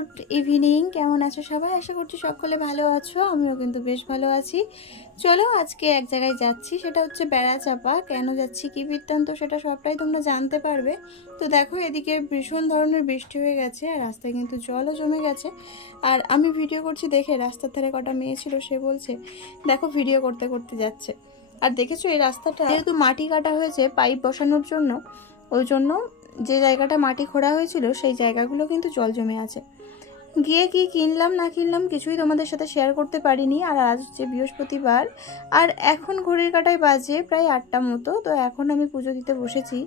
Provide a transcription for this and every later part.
Good evening. কেমন আছো সবাই? আশা করছি সকলে ভালো আছো, আমিও কিন্তু বেশ ভালো আছি। চলো আজকে এক জায়গায় যাচ্ছি, সেটা হচ্ছে বেড়াচাপা। কেন যাচ্ছি, কি বৃত্তান্ত, সেটা সবটাই তোমরা জানতে পারবে। তো দেখো, এদিকে ভীষণ ধরনের বৃষ্টি হয়ে গেছে আর রাস্তায় কিন্তু জলও জমে গেছে। আর আমি ভিডিও করছি দেখে রাস্তার ধারে কটা মেয়ে ছিল, সে বলছে দেখো ভিডিও করতে করতে যাচ্ছে। আর দেখেছো এই রাস্তাটা যেহেতু মাটি কাটা হয়েছে পাইপ বসানোর জন্য, ওই জন্য যে জায়গাটা মাটি খোঁড়া হয়েছিল সেই জায়গাগুলো কিন্তু জল জমে আছে। গিয়ে কি কিনলাম না কিনলাম কিছুই তোমাদের সাথে শেয়ার করতে পারিনি। আর আজ হচ্ছে বৃহস্পতিবার, আর এখন ঘড়ির কাঁটায় বাজে প্রায় 8টা মতো। তো এখন আমি পুজো দিতে বসেছি।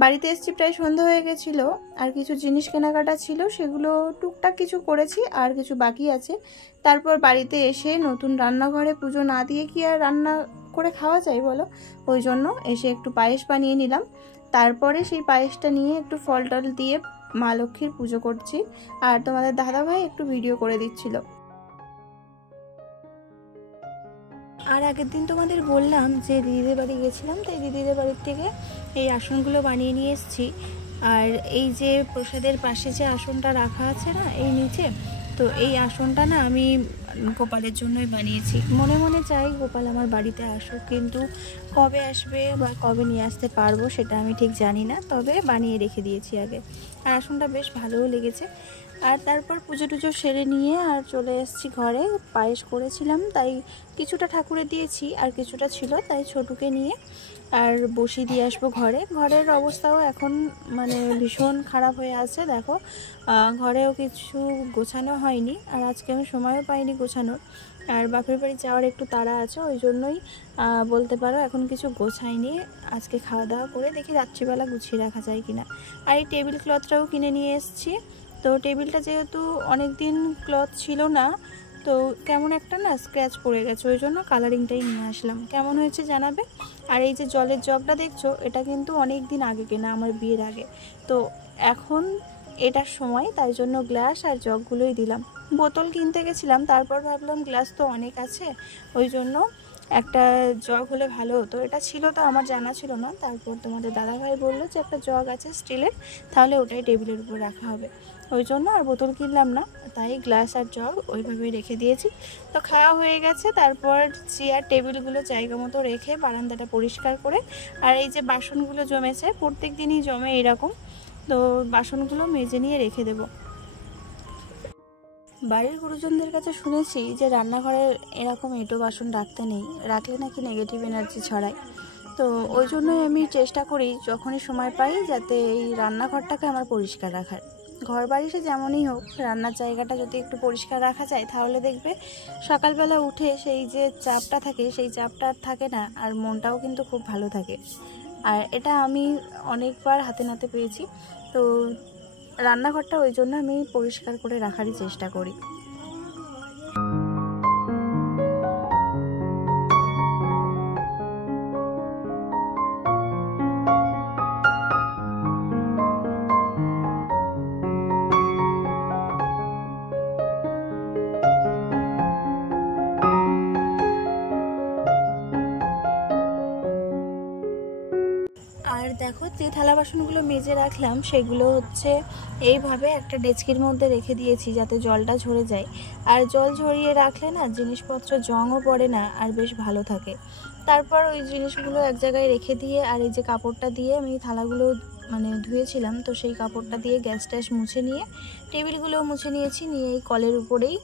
বাড়িতে এসেছি প্রায় সন্ধ্যা হয়ে গেছিলো, আর কিছু জিনিস কেনাকাটা ছিল, সেগুলো টুকটাক কিছু করেছি আর কিছু বাকি আছে। তারপর বাড়িতে এসে নতুন রান্নাঘরে পুজো না দিয়ে কি আর রান্না করে খাওয়া যায় বলো? ওই জন্য এসে একটু পায়েস বানিয়ে নিলাম। তারপরে সেই পায়েসটা নিয়ে একটু ফল টল দিয়ে মা লক্ষ্মীর পুজো করছি। আর তোমাদের দাদা ভাই একটু ভিডিও করে দিচ্ছিল। আর আগের দিন তোমাদের বললাম যে দিদিদের বাড়ি গেছিলাম, তাই দিদিদের বাড়ির থেকে এই আসনগুলো বানিয়ে নিয়ে এসেছি। আর এই যে প্রসাদের পাশে যে আসনটা রাখা আছে না এই নিচে, তো এই আসনটা না আমি গোপালের জন্যই বানিয়েছি। মনে মনে চাই গোপাল আমার বাড়িতে আসুক, কিন্তু কবে আসবে বা কবে নিয়ে আসতে পারবো সেটা আমি ঠিক জানি না, তবে বানিয়ে রেখে দিয়েছি আগে। আর আসনটা বেশ ভালোও লেগেছে। আর তারপর পুজো টুজো সেরে নিয়ে আর চলে এসেছি ঘরে। পায়েস করেছিলাম তাই কিছুটা ঠাকুরে দিয়েছি, আর কিছুটা ছিল তাই ছোটুকে নিয়ে আর বসিয়ে দিয়ে আসবো ঘরে। ঘরের অবস্থাও এখন মানে ভীষণ খারাপ হয়ে আছে। দেখো, ঘরেও কিছু গোছানো হয়নি, আর আজকে আমি সময়ও পাইনি গোছানোর। আর বাপের বাড়ি যাওয়ার একটু তাড়া আছে, ওই জন্যই বলতে পারো এখন কিছু গোছাইনি। আজকে খাওয়া দাওয়া করে দেখি রাত্রিবেলা গুছিয়ে রাখা যায় কিনা। আর এই টেবিল ক্লথটাও কিনে নিয়ে এসেছি। তো টেবিলটা যেহেতু অনেক দিন ক্লথ ছিল না, তো কেমন একটা না স্ক্র্যাচ পড়ে গেছে, ওই জন্য কালারিংটাই নিয়ে আসলাম। কেমন হয়েছে জানাবে। আর এই যে জলের জগটা দেখছো, এটা কিন্তু অনেক দিন আগে কেনা, আমার বিয়ের আগে। তো এখন এটার সময়, তাই জন্য গ্লাস আর জগগুলোই দিলাম। বোতল কিনতে গেছিলাম, তারপর ভাবলাম গ্লাস তো অনেক আছে, ওই জন্য একটা জগ হলে ভালো হতো। এটা ছিল তো আমার জানা ছিল না। তারপর তোমাদের দাদাভাই বললো যে একটা জগ আছে স্টিলের, তাহলে ওটাই টেবিলের উপর রাখা হবে, ওই জন্য আর বোতল কিনলাম না, তাই গ্লাস আর জগ ওইভাবেই রেখে দিয়েছি। তো খাওয়া হয়ে গেছে, তারপর চেয়ার টেবিলগুলো জায়গা মতো রেখে বারান্দাটা পরিষ্কার করে, আর এই যে বাসনগুলো জমেছে, প্রত্যেক দিনই জমে এরকম, তো বাসনগুলো মেজে নিয়ে রেখে দেব। বাড়ির গুরুজনদের কাছে শুনেছি যে রান্নাঘরে এরকম এঁটো বাসন রাখতে নেই, রাখলে নাকি নেগেটিভ এনার্জি ছড়ায়। তো ওই জন্যই আমি চেষ্টা করি যখনই সময় পাই যাতে এই রান্নাঘরটাকে আমার পরিষ্কার রাখার। ঘর বাড়িতে যেমনই হোক, রান্নার জায়গাটা যদি একটু পরিষ্কার রাখা যায় তাহলে দেখবে সকালবেলা উঠে সেই যে চাপটা থাকে সেই চাপটা আর থাকে না, আর মনটাও কিন্তু খুব ভালো থাকে। আর এটা আমি অনেকবার হাতে নাতে পেয়েছি। তো রান্নাঘরটা ওই জন্য আমি পরিষ্কার করে রাখারই চেষ্টা করি। আর দেখো, যে থালা বাসনগুলো মেজে রাখলাম সেগুলো হচ্ছে এইভাবে একটা ডেচকির মধ্যে রেখে দিয়েছি যাতে জলটা ঝরে যায়। আর জল ঝরিয়ে রাখলে না জিনিসপত্র জংও পড়ে না, আর বেশ ভালো থাকে। তারপর ওই জিনিসগুলো এক জায়গায় রেখে দিয়ে, আর এই যে কাপড়টা দিয়ে আমি থালাগুলো মানে ধুয়েছিলাম, তো সেই কাপড়টা দিয়ে গ্যাস ট্যাস মুছে নিয়ে টেবিলগুলোও মুছে নিয়েছি, নিয়ে এই কলের উপরেই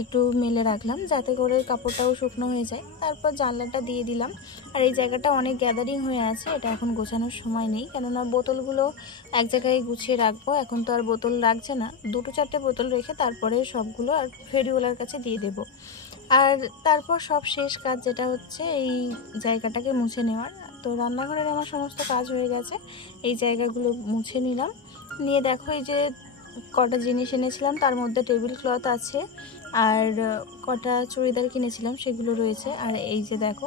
একটু মেলে রাখলাম যাতে করে কাপড়টাও শুকনো হয়ে যায়। তারপর জানলাটা দিয়ে দিলাম। আর এই জায়গাটা অনেক গ্যাদারিং হয়ে আছে, এটা এখন গোছানোর সময় নেই, কেননা বোতলগুলো এক জায়গায় গুছিয়ে রাখবো। এখন তো আর বোতল রাখছে না, 2-4টে বোতল রেখে তারপরে সবগুলো আর ফেরিওয়ালার কাছে দিয়ে দেব। আর তারপর সব শেষ কাজ যেটা হচ্ছে এই জায়গাটাকে মুছে নেওয়ার। তো রান্নাঘরের আমার সমস্ত কাজ হয়ে গেছে, এই জায়গাগুলো মুছে নিলাম। নিয়ে দেখো, এই যে কটা জিনিস এনেছিলাম তার মধ্যে টেবিল ক্লথ আছে, আর কটা চুড়িদার কিনেছিলাম সেগুলো রয়েছে। আর এই যে দেখো,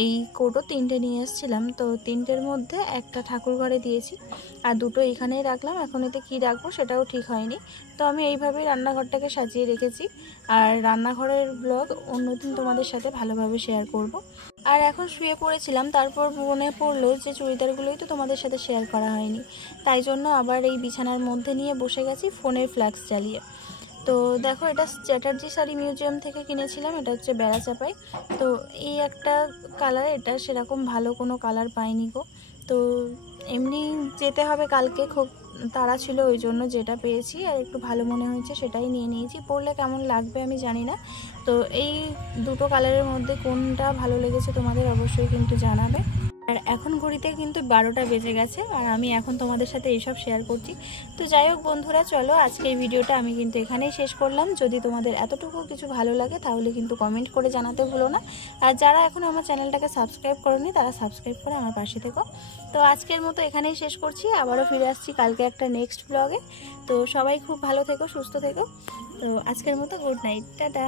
এই কৌটো 3টে নিয়ে এসেছিলাম, তো 3টের মধ্যে একটা ঠাকুর ঘরে দিয়েছি আর 2টো এখানেই রাখলাম। এখন এতে কী রাখবো সেটাও ঠিক হয়নি, তো আমি এইভাবেই রান্নাঘরটাকে সাজিয়ে রেখেছি। আর রান্নাঘরের ব্লগ অন্যদিন তোমাদের সাথে ভালোভাবে শেয়ার করব। আর এখন শুয়ে পড়েছিলাম, তারপর মনে পড়লো যে চুড়িদারগুলোই তো তোমাদের সাথে শেয়ার করা হয়নি, তাই জন্য আবার এই বিছানার মধ্যে নিয়ে বসে গেছি ফোনের ফ্ল্যাক্স জ্বালিয়ে। তো দেখো, এটা চ্যাটার্জি শাড়ি মিউজিয়াম থেকে কিনেছিলাম, এটা হচ্ছে বেড়াচাপাই। তো এই একটা কালার, এটা সেরকম ভালো কোনো কালার পাইনি গো। তো এমনি যেতে হবে কালকে, খুব তাড়া ছিল, ওই জন্য যেটা পেয়েছি আর একটু ভালো মনে হয়েছে সেটাই নিয়ে নিয়েছি। পরলে কেমন লাগবে আমি জানি না। তো এই দুটো কালারের মধ্যে কোনটা ভালো লেগেছে তোমাদের অবশ্যই কিন্তু জানাবে। আর এখন ঘড়িতে কিন্তু 12টা বেজে গেছে আর আমি এখন তোমাদের সাথে এইসব শেয়ার করছি। তো যাই হোক বন্ধুরা, চলো আজকে এই ভিডিওটা আমি কিন্তু এখানেই শেষ করলাম। যদি তোমাদের এতটুকু কিছু ভালো লাগে তাহলে কিন্তু কমেন্ট করে জানাতে ভুলো না। আর যারা এখন আমার চ্যানেলটাকে সাবস্ক্রাইব করেনি তারা সাবস্ক্রাইব করে আমার পাশে থেকো। তো আজকের মতো এখানেই শেষ করছি, আবারও ফিরে আসছি কালকে একটা নেক্সট ব্লগে। তো সবাই খুব ভালো থেকো, সুস্থ থেকো। তো আজকের মতো গুড নাইট, টাটা।